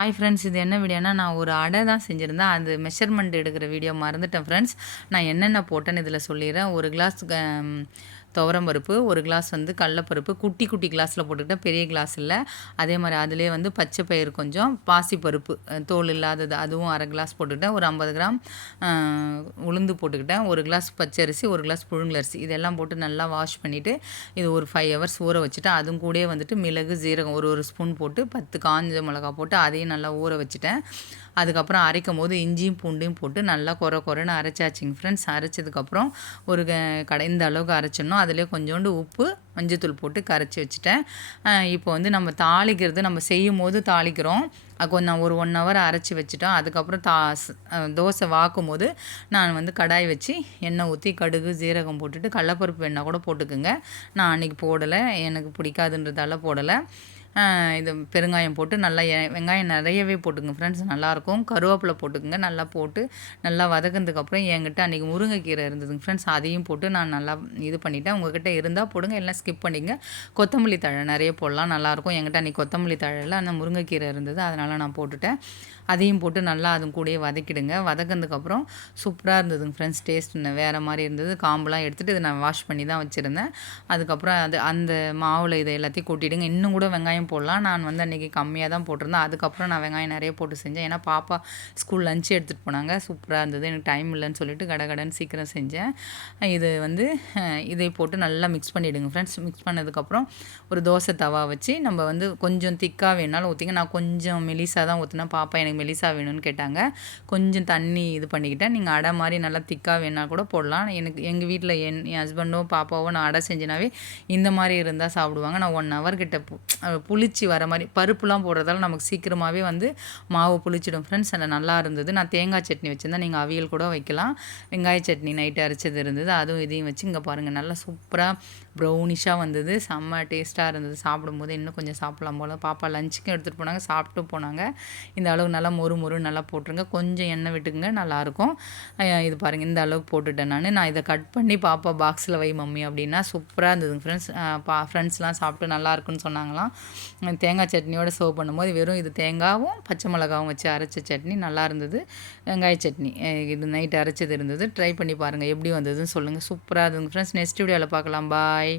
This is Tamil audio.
ஹாய் ஃப்ரெண்ட்ஸ், இது என்ன வீடியோனா, நான் ஒரு அடை தான் செஞ்சுருந்தேன். அது மெஷர்மெண்ட் எடுக்கிற வீடியோ மறந்துட்டேன் ஃப்ரெண்ட்ஸ். நான் என்னென்ன போட்டேன்னு இதில் சொல்லிடுறேன். ஒரு கிளாஸ் துவரம் பருப்பு, ஒரு கிளாஸ் வந்து கடலப்பருப்பு, குட்டி குட்டி கிளாஸில் போட்டுக்கிட்டேன், பெரிய கிளாஸ் இல்லை. அதே மாதிரி அதிலே வந்து பச்சை பயிறு கொஞ்சம், பாசிப்பருப்பு தோல் இல்லாதது அதுவும் அரை கிளாஸ் போட்டுக்கிட்டேன். ஒரு 50 கிராம் உளுந்து போட்டுக்கிட்டேன். ஒரு கிளாஸ் பச்சரிசி, ஒரு கிளாஸ் புழுங்கலரிசி, இதெல்லாம் போட்டு நல்லா வாஷ் பண்ணிவிட்டு இது ஒரு 5 ஹவர்ஸ் ஊற வச்சுட்டேன். அதுவும் கூட வந்துட்டு மிளகு, ஜீரகம் ஒரு ஒரு ஸ்பூன் போட்டு 10 காஞ்ச மிளகா போட்டு அதையும் நல்லா ஊற வச்சுட்டேன். அதுக்கப்புறம் அரைக்கும் போது இஞ்சியும் பூண்டையும் போட்டு நல்லா கொரன்னு அரைச்சாச்சுங்க ஃப்ரெண்ட்ஸ். அரைச்சதுக்கப்புறம் ஒரு இந்த அளவுக்கு அரைச்சிடணும். அதிலே கொஞ்சோண்டு உப்பு, மஞ்சத்தூள் போட்டு கரைச்சி வச்சுட்டேன். இப்போ வந்து நம்ம தாளிக்கிறது, நம்ம செய்யும் போது தாளிக்கிறோம். கொஞ்சம் ஒரு 1 ஹவர் அரைச்சி வச்சுட்டோம். அதுக்கப்புறம் தோசை வாக்கும் போது நான் வந்து கடாய் வச்சு எண்ணெய் ஊற்றி கடுகு, ஜீரகம் போட்டுட்டு கடலப்பருப்பு வேணால் கூட போட்டுக்குங்க. நான் அன்றைக்கி போடலை, எனக்கு பிடிக்காதுன்றதால போடலை. இது பெருங்காயம் போட்டு நல்லா வெங்காயம் நிறையவே போட்டுங்க ஃப்ரெண்ட்ஸ், நல்லாயிருக்கும். கருவேப்பிலை போட்டுக்குங்க. நல்லா போட்டு நல்லா வதக்கினதுக்கப்புறம் என்கிட்ட அன்றைக்கி முருங்கைக்கீரை இருந்ததுங்க ஃப்ரெண்ட்ஸ், அதையும் போட்டு நான் நல்லா இது பண்ணிவிட்டேன். உங்கள்கிட்ட இருந்தால் போடுங்க, எல்லாம் ஸ்கிப் பண்ணிங்க. கொத்தமல்லி தழை நிறைய போடலாம், நல்லாயிருக்கும். என்கிட்ட அன்றைக்கி கொத்தமல்லி தழை இல்லை, ஆனால் முருங்கைக்கீரை இருந்தது, அதனால் நான் போட்டுட்டேன். அதையும் போட்டு நல்லா அதுவும் கூடயே வதக்கிடுங்க. வதக்கினதுக்கப்புறம் சூப்பராக இருந்ததுங்க ஃப்ரெண்ட்ஸ். டேஸ்ட் வேறு மாதிரி இருந்தது. காம்பெலாம் எடுத்துகிட்டு இதை நான் வாஷ் பண்ணி தான் வச்சுருந்தேன். அதுக்கப்புறம் அந்த மாவில் இதை எல்லாத்தையும் கொட்டிடுங்க. இன்னும் கூட வெங்காயம் போடலாம். நான் வந்து அன்றைக்கி கம்மியாக தான் போட்டிருந்தேன். அதுக்கப்புறம் நான் வெங்காயம் நிறைய போட்டு செஞ்சேன். ஏன்னா பாப்பா ஸ்கூல் லஞ்ச் எடுத்துகிட்டு போனாங்க. சூப்பராக இருந்தது. எனக்கு டைம் இல்லைன்னு சொல்லிட்டு கடகடன்னு சீக்கிரம் செஞ்சேன். இது வந்து இதை போட்டு நல்லா மிக்ஸ் பண்ணிவிடுங்க ஃப்ரெண்ட்ஸ். மிக்ஸ் பண்ணதுக்கப்புறம் ஒரு தோசை தவா வச்சு நம்ம வந்து கொஞ்சம் திக்காக வேணாலும் ஊற்றிங்க. நான் கொஞ்சம் மெலிசாக தான் ஊற்றினேன். பாப்பா எனக்கு மெலிசா வேணும்னு கேட்டாங்க. கொஞ்சம் தண்ணி இது பண்ணிக்கிட்டேன். நீங்கள் அடை மாதிரி நல்லா திக்காக வேணால் கூட போடலாம். எனக்கு எங்கள் வீட்டில் என் ஹஸ்பண்டோ பாப்பாவோ நான் அடை செஞ்சினாவே இந்த மாதிரி இருந்தால் சாப்பிடுவாங்க. நான் 1 ஹவர் கிட்ட புளிச்சு வர மாதிரி பருப்புலாம் போடுறதால நமக்கு சீக்கிரமாகவே வந்து மாவு புளிச்சிடும் ஃப்ரெண்ட்ஸ். அதில் நல்லா இருந்தது. நான் தேங்காய் சட்னி வச்சுருந்தேன், நீங்கள் அவியல் கூட வைக்கலாம். வெங்காய சட்னி நைட்டு அரைச்சது இருந்தது, அதுவும் இதையும் வச்சு இங்கே பாருங்கள் நல்லா சூப்பராக ப்ரௌனிஷாக வந்தது. செம்ம டேஸ்ட்டாக இருந்தது. சாப்பிடும்போது இன்னும் கொஞ்சம் சாப்பிடலாம் போல். பாப்பா லஞ்சுக்கும் எடுத்துகிட்டு போனாங்க, சாப்பிட்டு போனாங்க. இந்த அளவுக்கு நல்லா மொறு நல்லா போட்டுருங்க. கொஞ்சம் எண்ணெய் விட்டுக்குங்க, நல்லாயிருக்கும். இது பாருங்கள், இந்த அளவுக்கு போட்டுட்டேன் நான் இதை கட் பண்ணி பாப்பா பாக்ஸில் வை மம்மி அப்படின்னா சூப்பராக இருந்ததுங்க ஃப்ரெண்ட்ஸ். ஃப்ரெண்ட்ஸ்லாம் சாப்பிட்டு நல்லா இருக்குன்னு சொன்னாங்களாம். தேங்காய் சட்னியோடு சர்வ் பண்ணும்போது வெறும் இது தேங்காயும் பச்சை மிளகாவும் வச்சு அரைச்ச சட்னி நல்லா இருந்தது. வெங்காய சட்னி இது நைட் அரைச்சது இருந்தது. ட்ரை பண்ணி பாருங்கள் எப்படி வந்ததுன்னு சொல்லுங்கள். சூப்பராக இருந்ததுங்க ஃப்ரெண்ட்ஸ். நெக்ஸ்ட் வீடியோவில் பார்க்கலாம். பாய்.